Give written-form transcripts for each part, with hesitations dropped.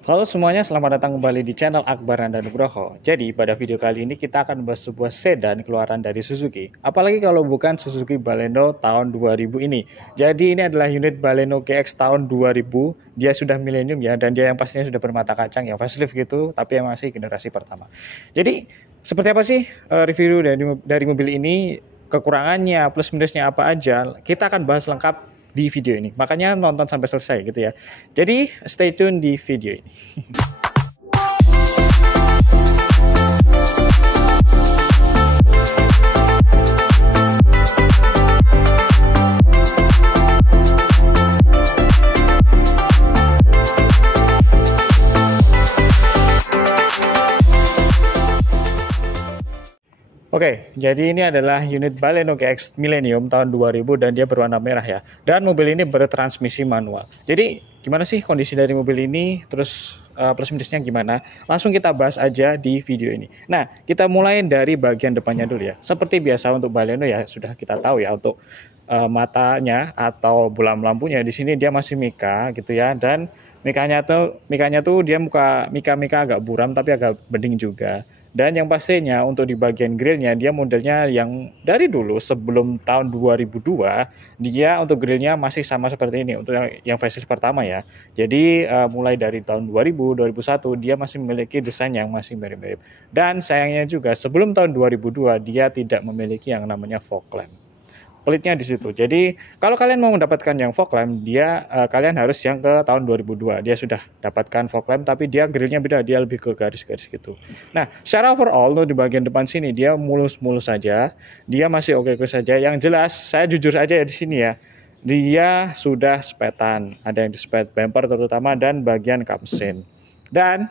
Halo semuanya, selamat datang kembali di channel Akbar dan Nugroho. Jadi pada video kali ini kita akan membahas sebuah sedan keluaran dari Suzuki. Apalagi kalau bukan Suzuki Baleno tahun 2000 ini. Jadi ini adalah unit Baleno GX tahun 2000. Dia sudah milenium ya, dan dia yang pastinya sudah bermata kacang ya, facelift gitu, tapi yang masih generasi pertama. Jadi seperti apa sih review dari mobil ini? Kekurangannya, plus minusnya apa aja? Kita akan bahas lengkap di video ini. Makanya nonton sampai selesai gitu ya. Jadi stay tune di video ini. Oke, jadi ini adalah unit Baleno GX Millennium tahun 2000 dan dia berwarna merah ya. Dan mobil ini bertransmisi manual. Jadi gimana sih kondisi dari mobil ini? Terus plus minusnya gimana? Langsung kita bahas aja di video ini. Nah, kita mulai dari bagian depannya dulu ya. Seperti biasa untuk Baleno ya sudah kita tahu ya, untuk matanya atau bola lampunya di sini dia masih mika gitu ya, dan mikanya tuh dia mika agak buram tapi agak bening juga. Dan yang pastinya untuk di bagian grillnya dia modelnya yang dari dulu sebelum tahun 2002, dia untuk grillnya masih sama seperti ini untuk yang facelift pertama ya. Jadi mulai dari tahun 2000 2001 dia masih memiliki desain yang masih mirip-mirip. Dan sayangnya juga sebelum tahun 2002 dia tidak memiliki yang namanya fog lamp. Pelitnya di situ. Jadi kalau kalian mau mendapatkan yang fog lamp, kalian harus yang ke tahun 2002. Dia sudah dapatkan fog lamp, tapi dia grillnya beda, dia lebih ke garis-garis gitu. Nah, secara overall tuh di bagian depan sini dia mulus-mulus saja. Dia masih oke-oke saja. Yang jelas, saya jujur aja ya di sini ya. Dia sudah spetan. Ada yang di spet bumper terutama dan bagian kap mesin. Dan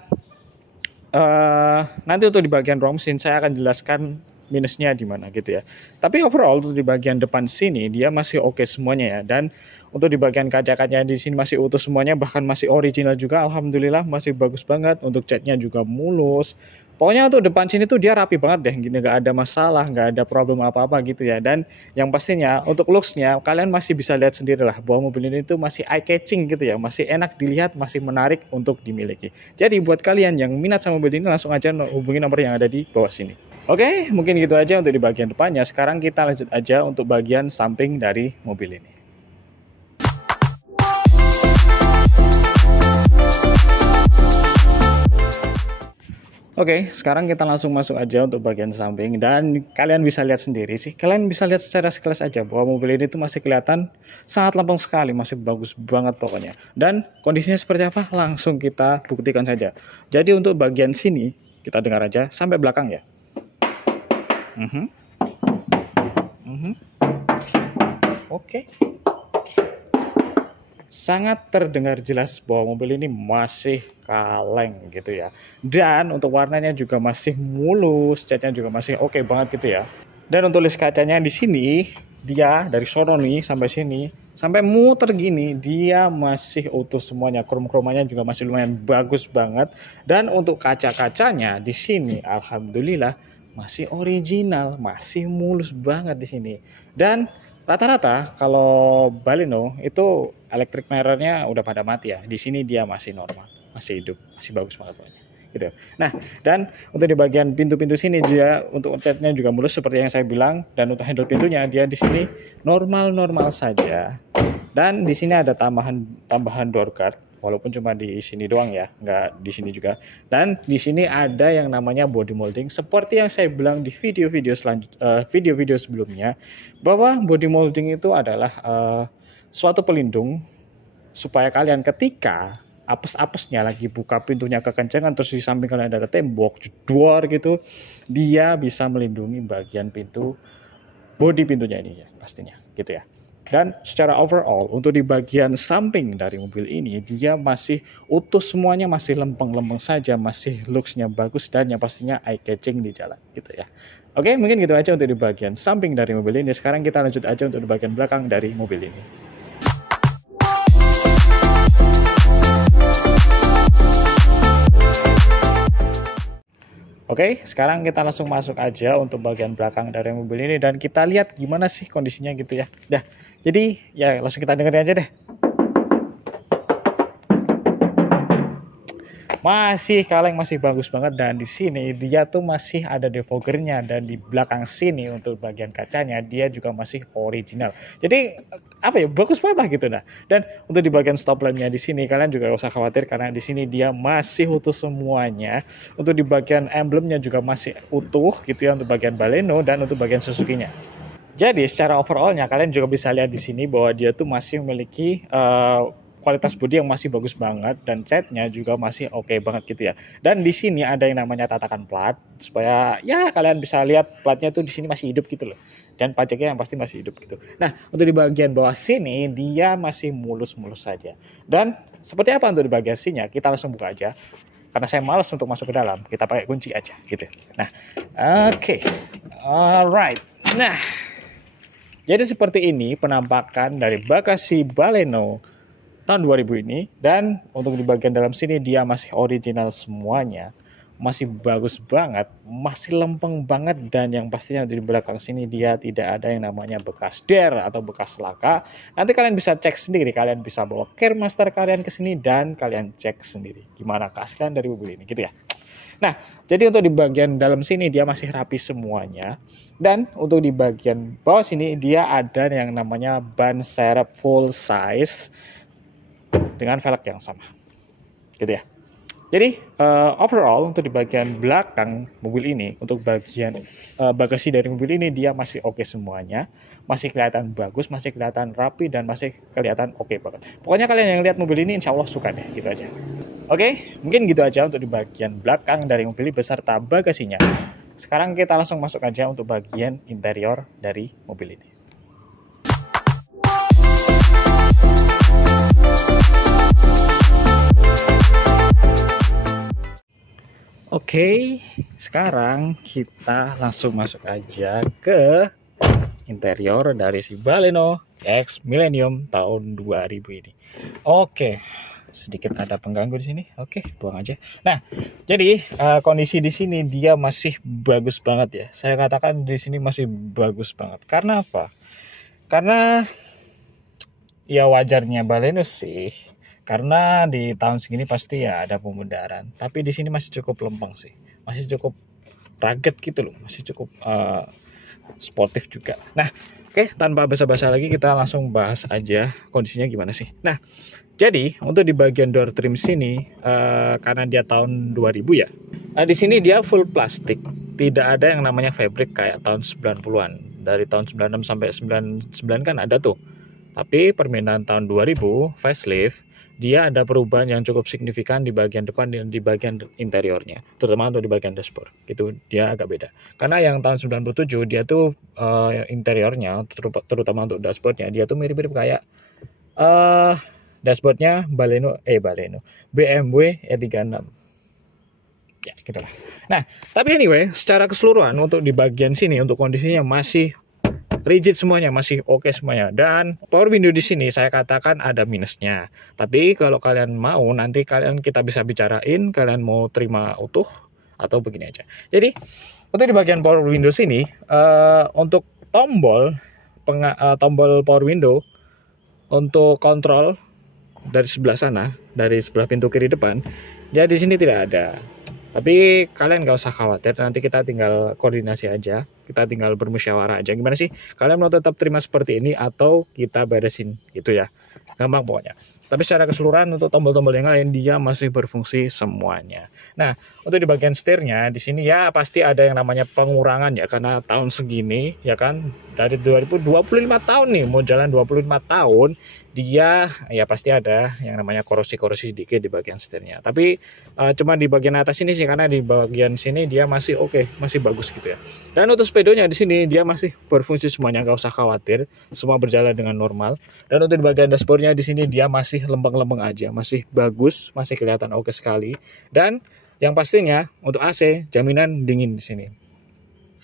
nanti untuk di bagian ruang mesin saya akan jelaskan minusnya di mana gitu ya. Tapi overall untuk di bagian depan sini dia masih oke semuanya ya. Dan untuk di bagian kaca-kacanya di sini masih utuh semuanya, bahkan masih original juga. Alhamdulillah masih bagus banget. Untuk catnya juga mulus. Pokoknya untuk depan sini tuh dia rapi banget deh. Gini, gak ada masalah, gak ada problem apa-apa gitu ya. Dan yang pastinya untuk looks-nya kalian masih bisa lihat sendiri lah bahwa mobil ini tuh masih eye catching gitu ya. Masih enak dilihat, masih menarik untuk dimiliki. Jadi buat kalian yang minat sama mobil ini langsung aja hubungi nomor yang ada di bawah sini. Oke, mungkin gitu aja untuk di bagian depannya. Sekarang kita lanjut aja untuk bagian samping dari mobil ini. Oke, sekarang kita langsung masuk aja untuk bagian samping, dan kalian bisa lihat sendiri sih. Kalian bisa lihat secara sekilas aja bahwa mobil ini tuh masih kelihatan sangat lempeng sekali, masih bagus banget pokoknya. Dan kondisinya seperti apa? Langsung kita buktikan saja. Jadi untuk bagian sini kita dengar aja sampai belakang ya. Oke. Sangat terdengar jelas bahwa mobil ini masih kaleng gitu ya. Dan untuk warnanya juga masih mulus, catnya juga masih oke banget gitu ya. Dan untuk list kacanya di sini, dia dari sono nih sampai sini, sampai muter gini, dia masih utuh semuanya. Krom-kromannya juga masih lumayan bagus banget. Dan untuk kaca-kacanya di sini, alhamdulillah masih original, masih mulus banget di sini. Dan rata-rata kalau Baleno itu electric mirror-nya udah pada mati ya. Di sini dia masih normal, masih hidup, masih bagus banget pokoknya. Gitu. Nah, dan untuk di bagian pintu-pintu sini dia untuk catnya juga mulus seperti yang saya bilang, dan untuk handle pintunya dia di sini normal-normal saja. Dan di sini ada tambahan door guard, walaupun cuma di sini doang ya, nggak di sini juga. Dan di sini ada yang namanya body molding, seperti yang saya bilang di video-video sebelumnya, bahwa body molding itu adalah suatu pelindung supaya kalian ketika apes-apesnya lagi buka pintunya kekencangan, terus di samping kalian ada tembok jedor gitu, dia bisa melindungi bagian pintu, body pintunya ini ya pastinya gitu ya. Dan secara overall untuk di bagian samping dari mobil ini dia masih utuh semuanya, masih lempeng-lempeng saja, masih looks-nya bagus, dan yang pastinya eye catching di jalan gitu ya. Oke, mungkin gitu aja untuk di bagian samping dari mobil ini. Sekarang kita lanjut aja untuk di bagian belakang dari mobil ini. Oke, sekarang kita langsung masuk aja untuk bagian belakang dari mobil ini, dan kita lihat gimana sih kondisinya gitu ya. Dah, jadi ya langsung kita dengerin aja deh. masih kaleng, masih bagus banget. Dan di sini dia tuh masih ada defoggernya, dan di belakang sini untuk bagian kacanya dia juga masih original. Jadi apa ya, bagus banget lah gitu. Nah, dan untuk di bagian stop lampnya di sini kalian juga gak usah khawatir karena di sini dia masih utuh semuanya. Untuk di bagian emblemnya juga masih utuh gitu ya, untuk bagian Baleno dan untuk bagian Suzuki-nya. Jadi secara overallnya kalian juga bisa lihat di sini bahwa dia tuh masih memiliki kualitas bodi yang masih bagus banget, dan catnya juga masih oke banget gitu ya. Dan di sini ada yang namanya tatakan plat supaya ya kalian bisa lihat platnya tuh di sini masih hidup gitu loh. Dan pajaknya yang pasti masih hidup gitu. Nah, untuk di bagian bawah sini dia masih mulus-mulus saja. Dan seperti apa untuk di bagian sininya, kita langsung buka aja. Karena saya malas untuk masuk ke dalam, kita pakai kunci aja gitu. Nah, oke. Alright. Nah, jadi seperti ini penampakan dari bagasi Baleno tahun 2000 ini. Dan untuk di bagian dalam sini dia masih original semuanya, masih bagus banget, masih lempeng banget, dan yang pastinya di belakang sini dia tidak ada yang namanya bekas der atau bekas laka. Nanti kalian bisa cek sendiri, kalian bisa bawa Caremaster kalian ke sini dan kalian cek sendiri gimana keaslian dari mobil ini gitu ya. Nah, jadi untuk di bagian dalam sini dia masih rapi semuanya. Dan untuk di bagian bawah sini dia ada yang namanya ban serep full size dengan velg yang sama gitu ya. Jadi overall untuk di bagian belakang mobil ini, untuk bagian bagasi dari mobil ini dia masih oke semuanya, masih kelihatan bagus, masih kelihatan rapi, dan masih kelihatan oke banget. Pokoknya kalian yang lihat mobil ini insya Allah suka deh, gitu aja. Oke, mungkin gitu aja untuk di bagian belakang dari mobil ini beserta bagasinya. Sekarang kita langsung masuk aja untuk bagian interior dari mobil ini. Oke, sekarang kita langsung masuk aja ke interior dari si Baleno X Millennium tahun 2000 ini. Oke, sedikit ada pengganggu di sini. Oke, buang aja. Nah, jadi kondisi di sini dia masih bagus banget ya. Saya katakan di sini masih bagus banget. Karena apa? Karena ya wajarnya Baleno sih. Karena di tahun segini pasti ya ada pemudaran. Tapi di sini masih cukup lempeng sih. Masih cukup rugged gitu loh. Masih cukup sportif juga. Nah, oke, tanpa basa-basa lagi kita langsung bahas aja kondisinya gimana sih. Nah, jadi untuk di bagian door trim sini karena dia tahun 2000 ya. Nah, di sini dia full plastik. Tidak ada yang namanya fabric kayak tahun 90-an. Dari tahun 96 sampai 99 kan ada tuh. Tapi permintaan tahun 2000 facelift, dia ada perubahan yang cukup signifikan di bagian depan dan di bagian interiornya, terutama untuk di bagian dashboard. Itu dia agak beda. Karena yang tahun 97 dia tuh interiornya, terutama untuk dashboardnya, dia tuh mirip-mirip kayak dashboardnya Baleno BMW E36. Ya, gitulah. Nah, tapi anyway, secara keseluruhan untuk di bagian sini untuk kondisinya masih rigid semuanya, masih oke semuanya. Dan power window di sini saya katakan ada minusnya. Tapi kalau kalian mau nanti kita bisa bicarain, kalian mau terima utuh atau begini aja. Jadi untuk di bagian power window sini untuk tombol power window untuk kontrol dari sebelah sana, dari sebelah pintu kiri depan, dia di sini tidak ada. Tapi kalian gak usah khawatir, nanti kita tinggal koordinasi aja, kita tinggal bermusyawarah aja. Gimana sih, kalian mau tetap terima seperti ini atau kita beresin gitu ya. Gampang pokoknya. Tapi secara keseluruhan untuk tombol-tombol yang lain dia masih berfungsi semuanya. Nah, untuk di bagian setirnya di sini ya pasti ada yang namanya pengurangan ya, karena tahun segini ya kan, dari 2025 tahun nih mau jalan 25 tahun, dia ya pasti ada yang namanya korosi-korosi sedikit di bagian setirnya. Tapi cuma di bagian atas ini sih, karena di bagian sini dia masih oke, masih bagus gitu ya. Dan untuk speedonya di sini dia masih berfungsi semuanya, nggak usah khawatir, semua berjalan dengan normal. Dan untuk di bagian dashboardnya di sini dia masih lempeng-lempeng aja, masih bagus, masih kelihatan oke sekali. Dan yang pastinya untuk AC jaminan dingin di sini.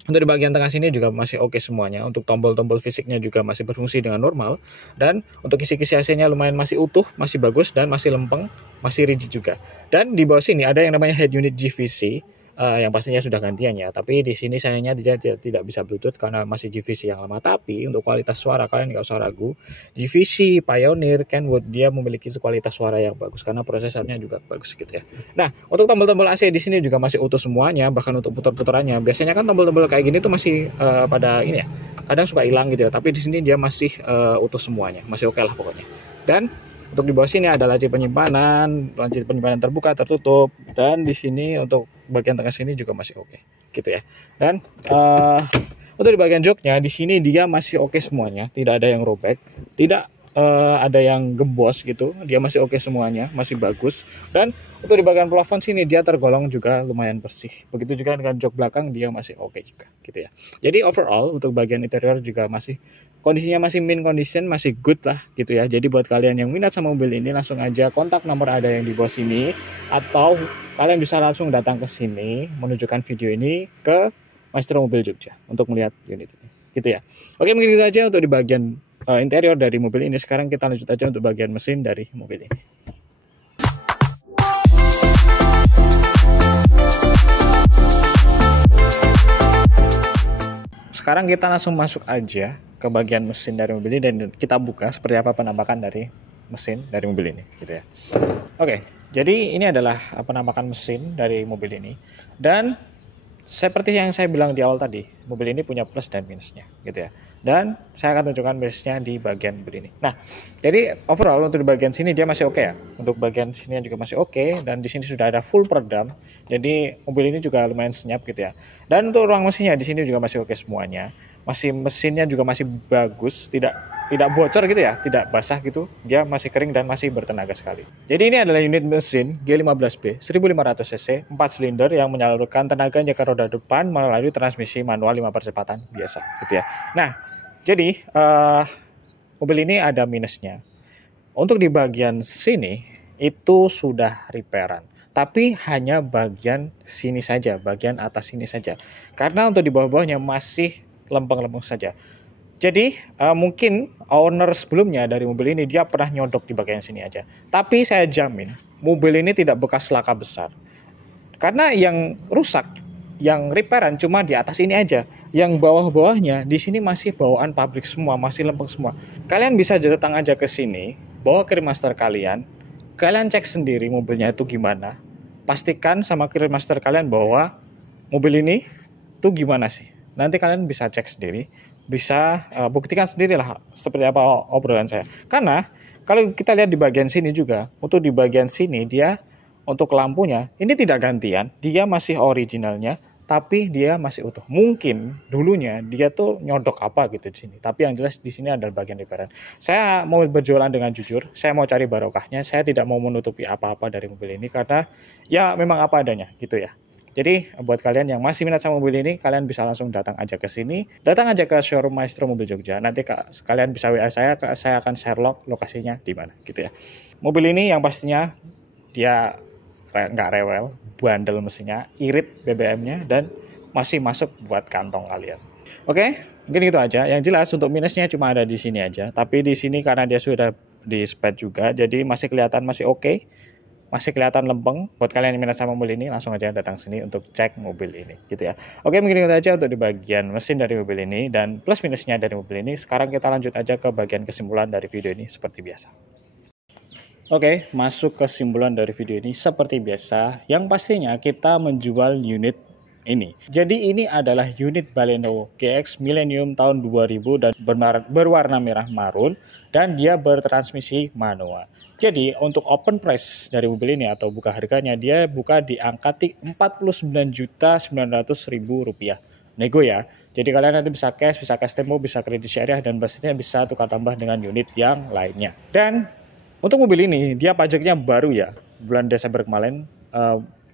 Untuk di bagian tengah sini juga masih oke semuanya. Untuk tombol-tombol fisiknya juga masih berfungsi dengan normal. Dan untuk kisi-kisi AC-nya lumayan masih utuh, masih bagus, dan masih lempeng, masih rigid juga. Dan di bawah sini ada yang namanya head unit GVC. yang pastinya sudah gantian ya. Tapi di sini sayangnya dia tidak bisa Bluetooth karena masih GVC yang lama. Tapi untuk kualitas suara kalian nggak usah ragu. GVC, Pioneer, Kenwood dia memiliki kualitas suara yang bagus karena prosesornya juga bagus gitu ya. Nah, untuk tombol-tombol AC di sini juga masih utuh semuanya, bahkan untuk putar-putarannya. Biasanya kan tombol-tombol kayak gini tuh masih pada ini ya. Kadang suka hilang gitu ya, tapi di sini dia masih utuh semuanya, masih oke lah pokoknya. Dan untuk di bawah sini ada laci penyimpanan terbuka, tertutup, dan di sini untuk bagian tengah sini juga masih oke, gitu ya. Dan untuk di bagian joknya di sini dia masih oke semuanya, tidak ada yang robek, tidak ada yang gembos gitu, dia masih oke semuanya, masih bagus. Dan untuk di bagian plafon sini dia tergolong juga lumayan bersih. Begitu juga dengan jok belakang dia masih oke juga, gitu ya. Jadi overall untuk bagian interior juga masih kondisinya masih mint condition, masih good lah gitu ya. Jadi buat kalian yang minat sama mobil ini langsung aja kontak nomor ada yang di bawah sini, atau kalian bisa langsung datang ke sini menunjukkan video ini ke Maestro Mobil Jogja untuk melihat unit ini gitu ya. Oke, mungkin itu aja untuk di bagian interior dari mobil ini. Sekarang kita lanjut aja untuk bagian mesin dari mobil ini. Sekarang kita langsung masuk aja ke bagian mesin dari mobil ini dan kita buka seperti apa penampakan dari mesin dari mobil ini gitu ya. Oke, jadi ini adalah penampakan mesin dari mobil ini, dan seperti yang saya bilang di awal tadi, mobil ini punya plus dan minusnya gitu ya. Dan saya akan tunjukkan minusnya di bagian mobil ini. Nah, jadi overall untuk di bagian sini dia masih oke ya. Untuk bagian sini juga masih oke, dan di sini sudah ada full peredam. Jadi mobil ini juga lumayan senyap gitu ya. Dan untuk ruang mesinnya di sini juga masih oke semuanya. Mesinnya juga masih bagus, tidak bocor gitu ya, tidak basah gitu. Dia masih kering dan masih bertenaga sekali. Jadi ini adalah unit mesin G15B 1500 cc 4 silinder yang menyalurkan tenaga ke roda depan melalui transmisi manual 5 percepatan biasa gitu ya. Nah, jadi mobil ini ada minusnya. Untuk di bagian sini itu sudah repairan, tapi hanya bagian sini saja, bagian atas sini saja. Karena untuk di bawah-bawahnya masih lempeng-lempeng saja. Jadi mungkin owner sebelumnya dari mobil ini dia pernah nyodok di bagian sini aja. Tapi saya jamin mobil ini tidak bekas laka besar. Karena yang rusak, yang repairan cuma di atas ini aja. Yang bawah-bawahnya di sini masih bawaan pabrik semua, masih lempeng semua. Kalian bisa datang aja ke sini, bawa Cremaster kalian cek sendiri mobilnya itu gimana. Pastikan sama Cremaster kalian bahwa mobil ini tuh gimana sih. Nanti kalian bisa cek sendiri, bisa buktikan sendiri lah seperti apa obrolan saya. Karena kalau kita lihat di bagian sini juga, untuk di bagian sini dia untuk lampunya ini tidak gantian, dia masih originalnya, tapi dia masih utuh. Mungkin dulunya dia tuh nyodok apa gitu di sini, tapi yang jelas di sini adalah bagian repairan. Saya mau berjualan dengan jujur, saya mau cari barokahnya, saya tidak mau menutupi apa-apa dari mobil ini karena ya memang apa adanya gitu ya. Jadi buat kalian yang masih minat sama mobil ini, kalian bisa langsung datang aja ke sini, datang aja ke showroom Maestro Mobil Jogja. Nanti kalian bisa WA saya akan share lokasinya di mana gitu ya. Mobil ini yang pastinya dia nggak rewel, bandel mesinnya, irit BBM-nya, dan masih masuk buat kantong kalian. Oke, mungkin itu aja. Yang jelas untuk minusnya cuma ada di sini aja. Tapi di sini karena dia sudah di sped juga, jadi masih kelihatan masih oke. Masih kelihatan lempeng. Buat kalian yang minat sama mobil ini, langsung aja datang sini untuk cek mobil ini gitu ya. Oke, mungkin itu aja untuk di bagian mesin dari mobil ini dan plus minusnya dari mobil ini. Sekarang kita lanjut aja ke bagian kesimpulan dari video ini seperti biasa. Oke, masuk ke kesimpulan dari video ini seperti biasa. Yang pastinya kita menjual unit ini. Jadi ini adalah unit Baleno GX Millennium tahun 2000 dan berwarna merah marun dan dia bertransmisi manual. Jadi untuk open price dari mobil ini atau buka harganya dia buka di angka Rp49.900.000. Nego ya. Jadi kalian nanti bisa cash tempo, bisa kredit syariah dan pastinya bisa tukar tambah dengan unit yang lainnya. Dan untuk mobil ini dia pajaknya baru ya, bulan Desember kemarin,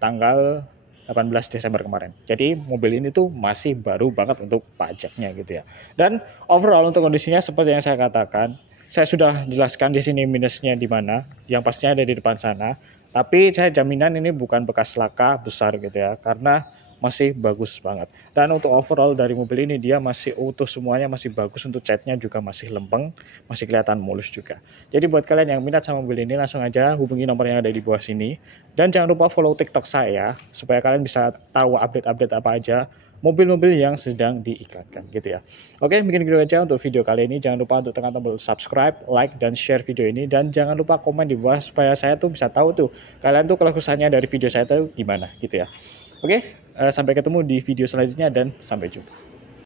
tanggal 18 Desember kemarin. Jadi mobil ini tuh masih baru banget untuk pajaknya gitu ya. Dan overall untuk kondisinya seperti yang saya katakan, saya sudah jelaskan di sini minusnya di mana, yang pastinya ada di depan sana. Tapi saya jaminan ini bukan bekas laka besar gitu ya, karena masih bagus banget. Dan untuk overall dari mobil ini dia masih utuh semuanya, masih bagus, untuk catnya juga masih lempeng, masih kelihatan mulus juga. Jadi buat kalian yang minat sama mobil ini langsung aja hubungi nomor yang ada di bawah sini. Dan jangan lupa follow TikTok saya supaya kalian bisa tahu update-update apa aja mobil-mobil yang sedang diiklankan gitu ya. Oke, mungkin gitu aja untuk video kali ini. Jangan lupa untuk tekan tombol subscribe, like, dan share video ini. Dan jangan lupa komen di bawah supaya saya tuh bisa tahu tuh kalian tuh keluh kesahnya dari video saya tuh gimana gitu ya. Oke, sampai ketemu di video selanjutnya dan sampai jumpa.